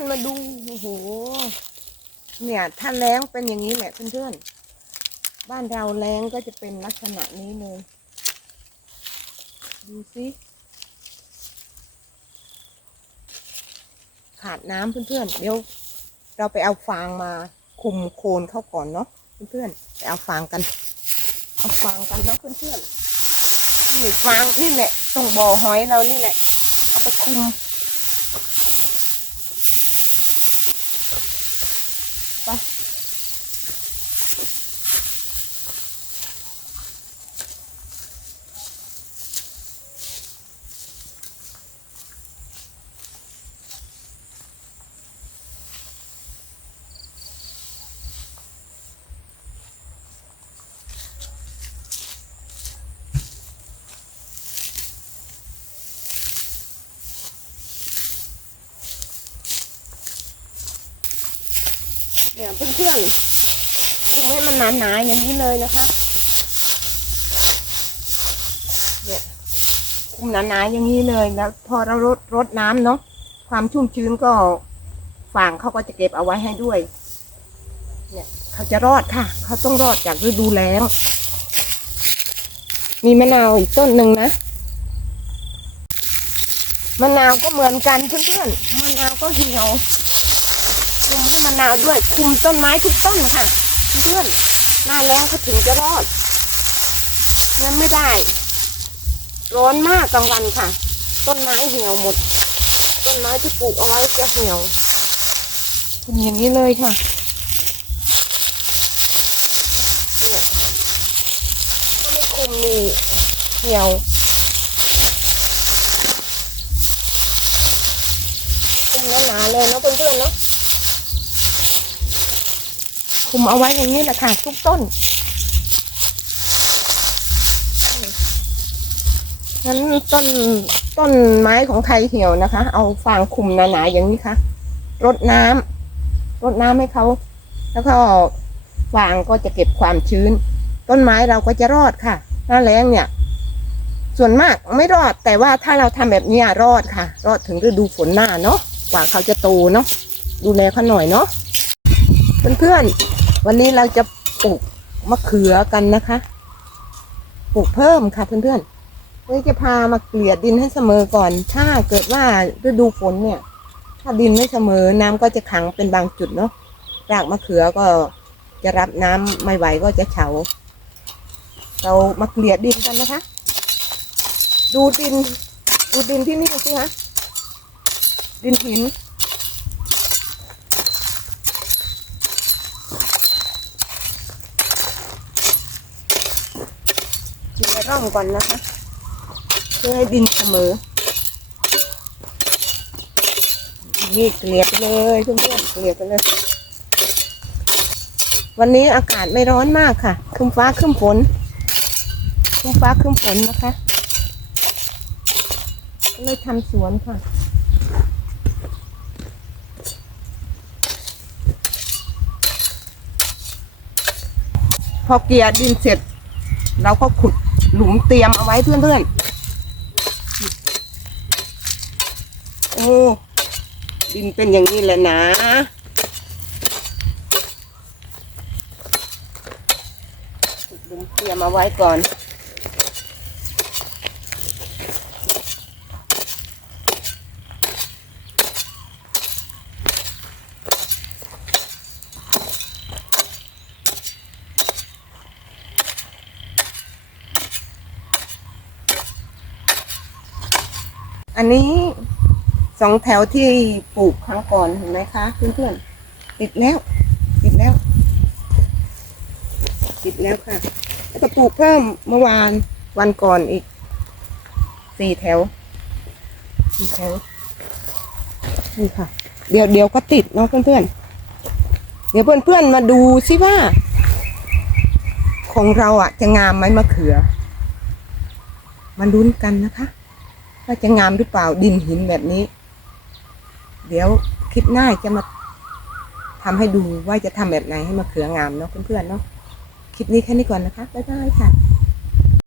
มาดูโอ้โห เนี่ย ถ้าแล้งเป็นอย่างนี้แหละเพื่อนๆ บ้านเราแล้งก็จะเป็นลักษณะนี้เลย ดูสิขาดน้ำเพื่อนๆ เดี๋ยวเราไปเอาฟางมาคุมโคนเข้าก่อนเนาะเพื่อนๆ ไปเอาฟางกัน เอาฟางกันเนาะเพื่อนๆ นี่ฟางนี่แหละตรงบ่อหอยเรานี่แหละ เอาไปคุม เนี่ยเพื่อนๆคุมให้มันหนาๆอย่างนี้เลยนะคะเนี่ยคุมหนาๆอย่างนี้เลยแล้วพอเรารดรดน้ำเนาะความชุ่มชื้นก็ฟางเขาก็จะเก็บเอาไว้ให้ด้วย เนี่ยเขาจะรอดค่ะ เขาต้องรอดจากฤดูแล้งมีมะนาวอีกต้นหนึ่งนะมะนาวก็เหมือนกันเพื่อนๆมะนาวก็เหี่ยว นาวด้วยคุมต้นไม้ทุกต้นค่ะเพื่อนหน้าแรงเขาถึงจะรอดงั้นไม่ได้ ร้อนมากกลางวันค่ะ ต้นไม้เหี่ยวหมด ต้นไม้ที่ปลูกเอาไว้จะเหี่ยวคุมอย่างนี้เลยค่ะเนี่ยถ้าไม่คุมนี่เหี่ยวคุมหนาๆเลยเนาะเพื่อนๆเนาะ คุมเอาไว้อย่างนี้แหละค่ะทุกต้นนั้นต้นต้นไม้ของใครเหี่ยวนะคะ เอาฟางคุมหนาๆอย่างนี้ค่ะรดน้ำรดน้ำให้เขา แล้วก็ฟางก็จะเก็บความชื้น ต้นไม้เราก็จะรอดค่ะ หน้าแล้งเนี่ย ส่วนมากไม่รอดแต่ว่าถ้าเราทำแบบนี้รอดค่ะ รอดถึงฤดูฝนหน้าเนาะกว่าเขาจะโตเนาะดูแลเขาหน่อยเนาะเพื่อนๆ วันนี้เราจะปลูกมะเขือกันนะคะ ปลูกเพิ่มค่ะเพื่อนๆเราจะพามาเกลี่ยดินให้เสมอก่อน ถ้าเกิดว่าฤดูฝนเนี่ย ถ้าดินไม่เสมอน้ำก็จะขังเป็นบางจุดเนาะรากมะเขือก็จะรับน้ำไม่ไหวก็จะเฉา เรามาเกลี่ยดินกันนะคะ ดูดิน ดูดินที่นี่สิคะดินหิน เกลี่ยร่องก่อนนะคะ เพื่อให้ดินเสมอ นี่เกลี่ยไปเลยเพื่อนๆเกลี่ยไปเลย วันนี้อากาศไม่ร้อนมากค่ะครึ้มฟ้าครึ้มฝนครึ้มฟ้าครึ้มฝนนะคะก็เลยทำสวนค่ะพอเกลี่ยดินเสร็จ เราก็ขุด หลุมเตรียมเอาไว้เพื่อนๆ โอ้ ดินเป็นอย่างนี้แหละนะหลุมเตรียมเอาไว้ก่อน อันนี้สองแถวที่ปลูกครั้งก่อนเห็นไหมคะเพื่อนๆติดแล้ว ติดแล้ว ติดแล้วค่ะ แล้วก็ปลูกเพิ่มเมื่อวานวันก่อนอีกสี่แถวสี่แถวนี่ค่ะ เดี๋ยวเดี๋ยวก็ติดเนาะเพื่อนๆเดี๋ยวเพื่อนๆมาดูสิว่า ของเราอะจะงามไหมมะเขือมาลุ้นกันนะคะ ว่าจะงามหรือเปล่าดินหินแบบนี้ เดี๋ยวคลิปหน้าจะมาทำให้ดูว่าจะทำแบบไหนให้มะเขืองามเนาะเพื่อนๆเนาะคลิปนี้แค่นี้ก่อนนะคะบ๊ายบายค่ะ